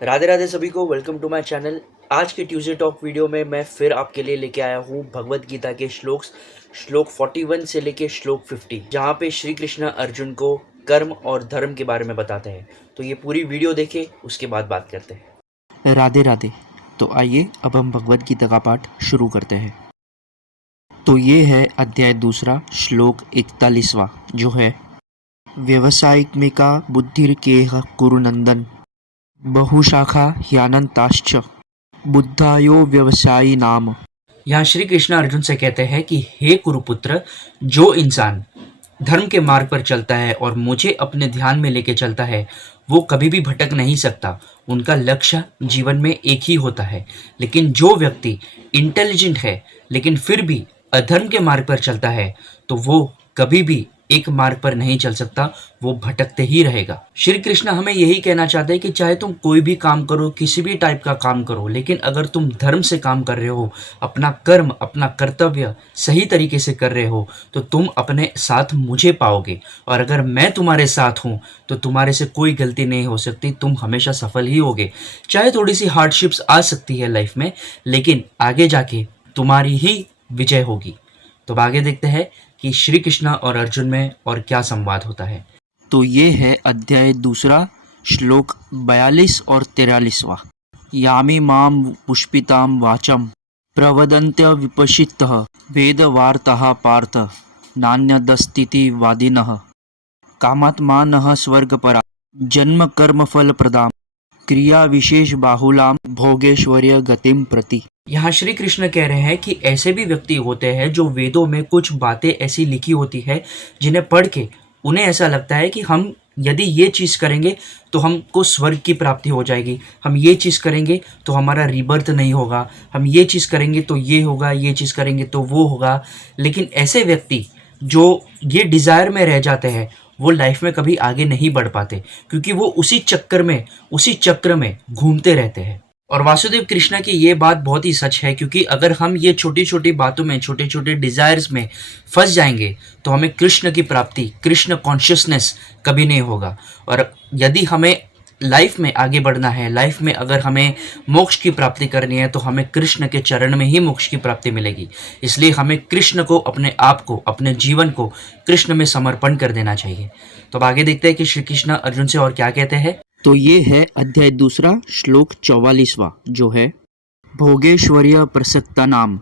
राधे राधे सभी को, welcome to my channel. आज के ट्यूसडे टॉक वीडियो में मैं फिर आपके लिए लेके आया हूँ भगवत गीता के श्लोक 41 से लेके श्लोक 50, जहाँ पे श्री कृष्ण अर्जुन को कर्म और धर्म के बारे में बताते हैं। तो ये पूरी वीडियो देखें, उसके बाद बात करते हैं। राधे राधे। तो आइए अब हम भगवत गीता का पाठ शुरू करते हैं। तो ये है अध्याय दूसरा, श्लोक 41वां, जो है व्यवसायिकमेका बुद्धिर्केह कुरुनंदन बहुशाखा ह्यानंताश्च बुद्धायो व्यवसायी नाम। यहाँ श्री कृष्ण अर्जुन से कहते हैं कि हे कुरुपुत्र, जो इंसान धर्म के मार्ग पर चलता है और मुझे अपने ध्यान में लेके चलता है, वो कभी भी भटक नहीं सकता। उनका लक्ष्य जीवन में एक ही होता है। लेकिन जो व्यक्ति इंटेलिजेंट है लेकिन फिर भी अधर्म के मार्ग पर चलता है, तो वो कभी भी एक मार्ग पर नहीं चल सकता, वो भटकते ही रहेगा। श्री कृष्ण हमें यही कहना चाहते हैं कि चाहे तुम कोई भी काम करो, किसी भी टाइप का काम करो, लेकिन अगर तुम धर्म से काम कर रहे हो, अपना कर्म, अपना कर्तव्य सही तरीके से कर रहे हो, तो तुम अपने साथ मुझे पाओगे। और अगर मैं तुम्हारे साथ हूँ तो तुम्हारे से कोई गलती नहीं हो सकती, तुम हमेशा सफल ही होगे। चाहे थोड़ी सी हार्डशिप्स आ सकती है लाइफ में, लेकिन आगे जाके तुम्हारी ही विजय होगी। तो अब आगे देखते हैं कि श्री कृष्ण और अर्जुन में और क्या संवाद होता है। तो ये है अध्याय दूसरा, श्लोक 42 और 43वां। यामी माम पुष्पिताम वाचम प्रवदन्त्य विपश्चितः वेदवार्तः पार्थ नान्यदस्तीति वादिनः कामात्मानः स्वर्गपरा जन्म कर्म फल प्रदाम क्रिया विशेष बाहुलाम भोगेश्वर्य गतिम प्रति। यहाँ श्री कृष्ण कह रहे हैं कि ऐसे भी व्यक्ति होते हैं जो वेदों में कुछ बातें ऐसी लिखी होती है जिन्हें पढ़ के उन्हें ऐसा लगता है कि हम यदि ये चीज़ करेंगे तो हमको स्वर्ग की प्राप्ति हो जाएगी, हम ये चीज़ करेंगे तो हमारा रीबर्थ नहीं होगा, हम ये चीज़ करेंगे तो ये होगा, ये चीज़ करेंगे तो वो होगा। लेकिन ऐसे व्यक्ति जो ये डिज़ायर में रह जाते हैं, वो लाइफ में कभी आगे नहीं बढ़ पाते, क्योंकि वो उसी चक्र में घूमते रहते हैं। और वासुदेव कृष्ण की ये बात बहुत ही सच है, क्योंकि अगर हम ये छोटी छोटी बातों में, छोटे छोटे डिज़ायर्स में फंस जाएंगे तो हमें कृष्ण की प्राप्ति, कृष्ण कॉन्शियसनेस कभी नहीं होगा। और यदि हमें लाइफ में आगे बढ़ना है, लाइफ में अगर हमें मोक्ष की प्राप्ति करनी है, तो हमें कृष्ण के चरण में ही मोक्ष की प्राप्ति मिलेगी। इसलिए हमें कृष्ण को, अपने आप को, अपने जीवन को कृष्ण में समर्पण कर देना चाहिए। तो अब आगे देखते हैं कि श्री कृष्ण अर्जुन से और क्या कहते हैं। तो ये है अध्याय दूसरा, श्लोक 44वां, जो है भोगेश्वर्य प्रसक्ता नाम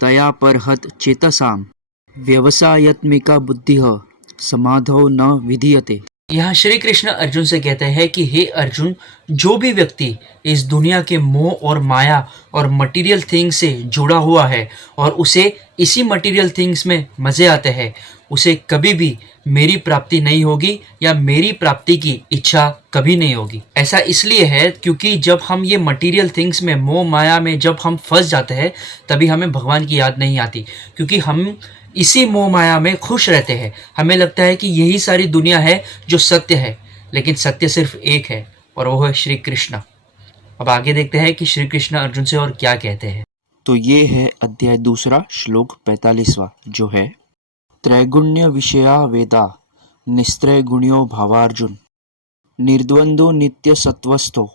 तया परहत चेतसाम व्यवसायत्मिका बुद्धिः समाधौ न विधीयते। यहाँ श्री कृष्ण अर्जुन से कहते हैं कि हे अर्जुन, जो भी व्यक्ति इस दुनिया के मोह और माया और मटेरियल थिंग्स से जुड़ा हुआ है और उसे इसी मटेरियल थिंग्स में मज़े आते हैं, उसे कभी भी मेरी प्राप्ति नहीं होगी या मेरी प्राप्ति की इच्छा कभी नहीं होगी। ऐसा इसलिए है क्योंकि जब हम ये मटेरियल थिंग्स में, मोह माया में जब हम फंस जाते हैं, तभी हमें भगवान की याद नहीं आती, क्योंकि हम इसी मोह माया में खुश रहते हैं। हमें लगता है कि यही सारी दुनिया है जो सत्य है, लेकिन सत्य सिर्फ एक है और वो है श्री कृष्ण। अब आगे देखते हैं कि श्री कृष्ण अर्जुन से और क्या कहते हैं। तो ये है अध्याय दूसरा, श्लोक 45वां, जो है त्रैगुण्य विषया वेदा निस्त्रैगुण्यो भावार्जुन निर्द्वंद्व नित्य सत्वस्थो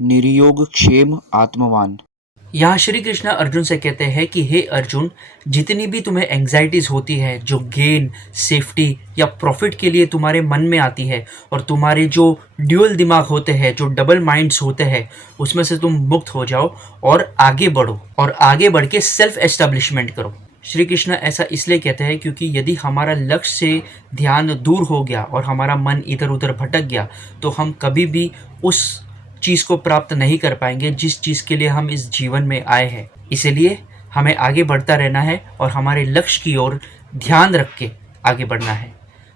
निर्योग क्षेम आत्मवान। यहाँ श्री कृष्ण अर्जुन से कहते हैं कि हे अर्जुन, जितनी भी तुम्हें एंग्जाइटीज होती है, जो गेन, सेफ्टी या प्रॉफिट के लिए तुम्हारे मन में आती है, और तुम्हारे जो ड्यूअल दिमाग होते हैं, जो डबल माइंड्स होते हैं, उसमें से तुम मुक्त हो जाओ और आगे बढ़ो, और आगे बढ़ के सेल्फ एस्टेब्लिशमेंट करो। श्री कृष्ण ऐसा इसलिए कहते हैं क्योंकि यदि हमारा लक्ष्य से ध्यान दूर हो गया और हमारा मन इधर उधर भटक गया, तो हम कभी भी उस चीज़ को प्राप्त नहीं कर पाएंगे जिस चीज़ के लिए हम इस जीवन में आए हैं। इसीलिए हमें आगे बढ़ता रहना है और हमारे लक्ष्य की ओर ध्यान रख के आगे बढ़ना है।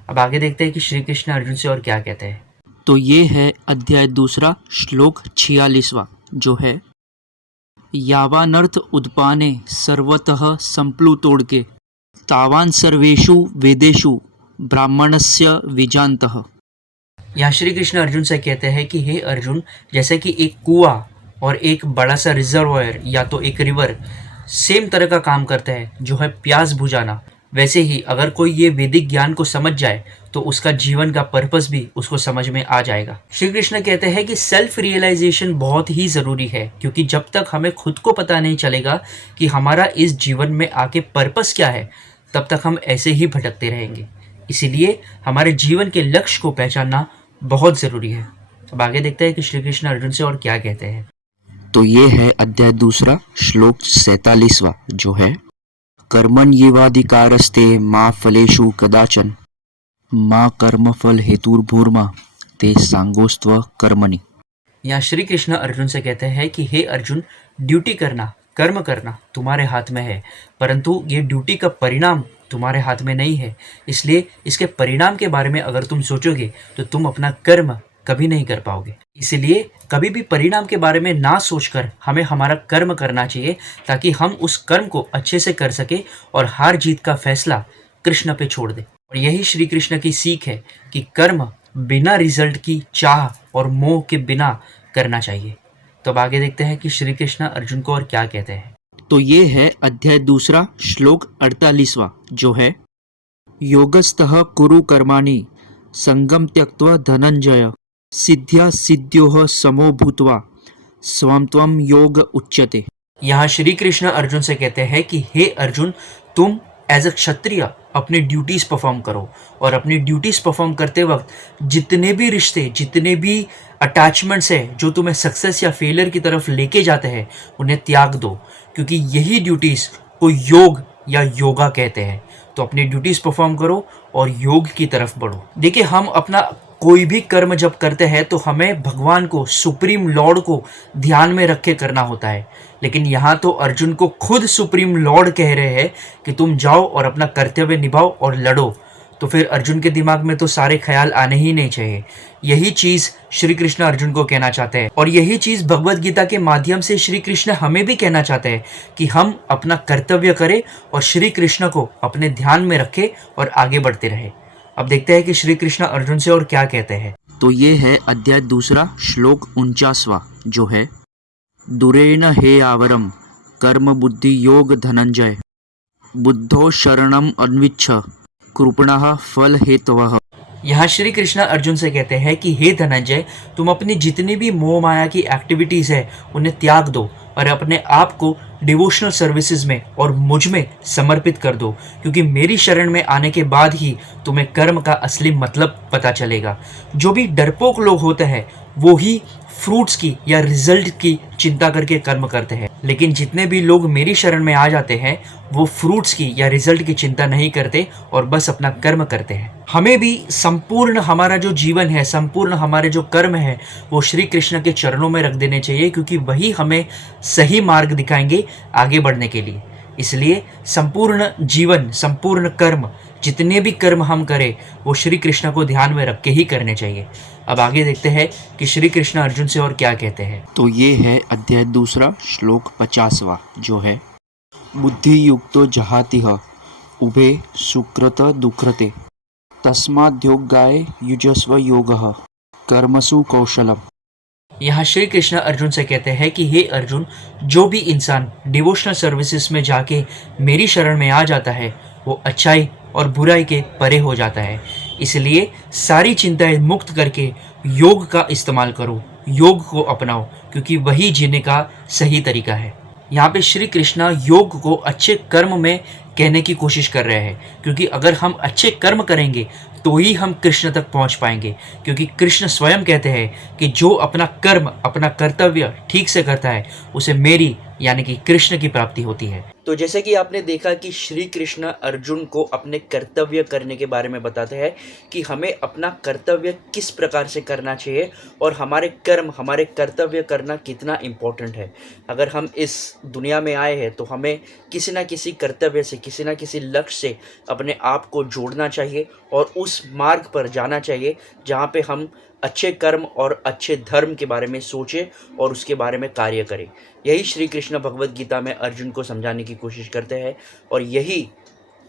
अब आगे देखते हैं कि श्री कृष्ण अर्जुन से और क्या कहते हैं। तो ये है अध्याय दूसरा, श्लोक 46वां, जो है यावानर्थ उद्पाने सर्वतः संप्लुतोड़के तावान सर्वेषु वेदेषु ब्राह्मणस्य विजान्तः। यहाँ श्री कृष्ण अर्जुन से कहते हैं कि हे अर्जुन, जैसे कि एक कुआं और एक बड़ा सा रिजर्वायर या तो एक रिवर सेम तरह का काम करता है, जो है प्यास बुझाना, वैसे ही अगर कोई ये वैदिक ज्ञान को समझ जाए तो उसका जीवन का पर्पस भी उसको समझ में आ जाएगा। श्री कृष्ण कहते हैं कि सेल्फ रियलाइजेशन बहुत ही ज़रूरी है, क्योंकि जब तक हमें खुद को पता नहीं चलेगा कि हमारा इस जीवन में आके पर्पस क्या है, तब तक हम ऐसे ही भटकते रहेंगे। इसीलिए हमारे जीवन के लक्ष्य को पहचानना बहुत ज़रूरी है। अब आगे देखते हैं कि श्री कृष्ण अर्जुन से और क्या कहते हैं। तो ये है अध्याय दूसरा, श्लोक 47वां, जो है कर्मण्येवाधिकारस्ते मा फलेषु कदाचन मा कर्मफल हेतुर्भूर्मा ते सांगोस्त्व कर्मणि। यहाँ श्री कृष्ण अर्जुन से कहते हैं कि हे अर्जुन, ड्यूटी करना, कर्म करना तुम्हारे हाथ में है, परंतु ये ड्यूटी का परिणाम तुम्हारे हाथ में नहीं है। इसलिए इसके परिणाम के बारे में अगर तुम सोचोगे तो तुम अपना कर्म कभी नहीं कर पाओगे। इसलिए कभी भी परिणाम के बारे में ना सोचकर हमें हमारा कर्म करना चाहिए, ताकि हम उस कर्म को अच्छे से कर सके और हार जीत का फैसला कृष्ण पे छोड़ दें। और यही श्री कृष्ण की सीख है कि कर्म बिना रिजल्ट की चाह और मोह के बिना करना चाहिए। तो अब आगे देखते हैं कि श्री कृष्ण अर्जुन को और क्या कहते हैं। तो ये है अध्याय दूसरा, श्लोक 48वां, जो है योगस्थः कुरु कर्माणि संगम त्यक्त्वा धनंजय सिद्ध्या सिद्ध्योः समो भूत्वा स्वं त्वं योग उच्यते। यहाँ श्री कृष्ण अर्जुन से कहते हैं कि हे अर्जुन, तुम एज अ क्षत्रिय अपनी ड्यूटीज परफॉर्म करो, और अपनी ड्यूटीज परफॉर्म करते वक्त जितने भी रिश्ते, जितने भी अटैचमेंट्स हैं जो तुम्हें सक्सेस या फेलियर की तरफ लेके जाते हैं, उन्हें त्याग दो, क्योंकि यही ड्यूटीज को योग या योगा कहते हैं। तो अपनी ड्यूटीज परफॉर्म करो और योग की तरफ बढ़ो। देखिए, हम अपना कोई भी कर्म जब करते हैं तो हमें भगवान को, सुप्रीम लॉर्ड को ध्यान में रख के करना होता है। लेकिन यहाँ तो अर्जुन को खुद सुप्रीम लॉर्ड कह रहे हैं कि तुम जाओ और अपना कर्तव्य निभाओ और लड़ो। तो फिर अर्जुन के दिमाग में तो सारे ख्याल आने ही नहीं चाहिए। यही चीज़ श्री कृष्ण अर्जुन को कहना चाहते हैं, और यही चीज़ भगवत गीता के माध्यम से श्री कृष्ण हमें भी कहना चाहते हैं कि हम अपना कर्तव्य करें और श्री कृष्ण को अपने ध्यान में रखें और आगे बढ़ते रहें। अब देखते हैं कि श्री कृष्ण अर्जुन से और क्या कहते हैं। तो ये है अध्याय दूसरा, श्लोक 49वां, जो है दुरेन हे आवरम कर्म बुद्धि योग धनंजय बुद्धो शरणम अन्विच्छ कृपणः फल हेतवः। यहाँ श्री कृष्ण अर्जुन से कहते हैं कि हे धनंजय, तुम अपनी जितनी भी मोह माया की एक्टिविटीज़ है उन्हें त्याग दो और अपने आप को डिवोशनल सर्विसेज में और मुझ में समर्पित कर दो, क्योंकि मेरी शरण में आने के बाद ही तुम्हें कर्म का असली मतलब पता चलेगा। जो भी डरपोक लोग होते हैं वो ही फ्रूट्स की या रिजल्ट की चिंता करके कर्म करते हैं, लेकिन जितने भी लोग मेरी शरण में आ जाते हैं वो फ्रूट्स की या रिजल्ट की चिंता नहीं करते और बस अपना कर्म करते हैं। हमें भी संपूर्ण हमारा जो जीवन है, संपूर्ण हमारे जो कर्म है, वो श्री कृष्ण के चरणों में रख देने चाहिए, क्योंकि वही हमें सही मार्ग दिखाएंगे आगे बढ़ने के लिए। इसलिए संपूर्ण जीवन, संपूर्ण कर्म, जितने भी कर्म हम करें वो श्री कृष्ण को ध्यान में रख के ही करने चाहिए। अब आगे देखते हैं कि श्री कृष्ण अर्जुन से और क्या कहते हैं। तो ये है अध्याय दूसरा, श्लोक 50वां, जो है बुद्धि युक्तो जहातिह उभे सुकृत दुकृते तस्माद्योगाय युजस्व योगः कर्मसु कौशलम। यहाँ श्री कृष्ण अर्जुन से कहते हैं कि हे अर्जुन, जो भी इंसान डिवोशनल सर्विसेज में जाके मेरी शरण में आ जाता है वो अच्छाई और बुराई के परे हो जाता है। इसलिए सारी चिंताएं मुक्त करके योग का इस्तेमाल करो, योग को अपनाओ, क्योंकि वही जीने का सही तरीका है। यहाँ पे श्री कृष्ण योग को अच्छे कर्म में कहने की कोशिश कर रहे हैं, क्योंकि अगर हम अच्छे कर्म करेंगे तो ही हम कृष्ण तक पहुँच पाएंगे, क्योंकि कृष्ण स्वयं कहते हैं कि जो अपना कर्म, अपना कर्तव्य ठीक से करता है उसे मेरी यानी कि कृष्ण की प्राप्ति होती है। तो जैसे कि आपने देखा कि श्री कृष्ण अर्जुन को अपने कर्तव्य करने के बारे में बताते हैं कि हमें अपना कर्तव्य किस प्रकार से करना चाहिए और हमारे कर्म, हमारे कर्तव्य करना कितना इम्पोर्टेंट है। अगर हम इस दुनिया में आए हैं तो हमें किसी ना किसी कर्तव्य से, किसी ना किसी लक्ष्य से अपने आप को जोड़ना चाहिए और उस मार्ग पर जाना चाहिए जहाँ पे हम अच्छे कर्म और अच्छे धर्म के बारे में सोचें और उसके बारे में कार्य करें। यही श्री कृष्ण भगवत गीता में अर्जुन को समझाने की कोशिश करते हैं और यही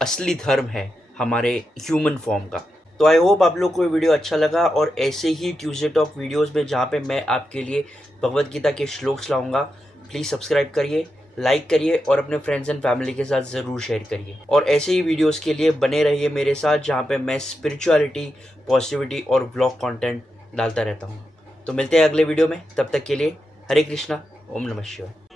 असली धर्म है हमारे ह्यूमन फॉर्म का। तो आई होप आप लोग को ये वीडियो अच्छा लगा, और ऐसे ही ट्यूसडे टॉक वीडियोज़ में जहाँ पे मैं आपके लिए भगवत गीता के श्लोक्स लाऊंगा, प्लीज़ सब्सक्राइब करिए, लाइक करिए और अपने फ्रेंड्स एंड फैमिली के साथ ज़रूर शेयर करिए। और ऐसे ही वीडियोस के लिए बने रहिए मेरे साथ, जहाँ पे मैं स्पिरिचुअलिटी, पॉजिटिविटी और ब्लॉग कंटेंट डालता रहता हूँ। तो मिलते हैं अगले वीडियो में, तब तक के लिए हरे कृष्णा, ओम नमः शिवाय।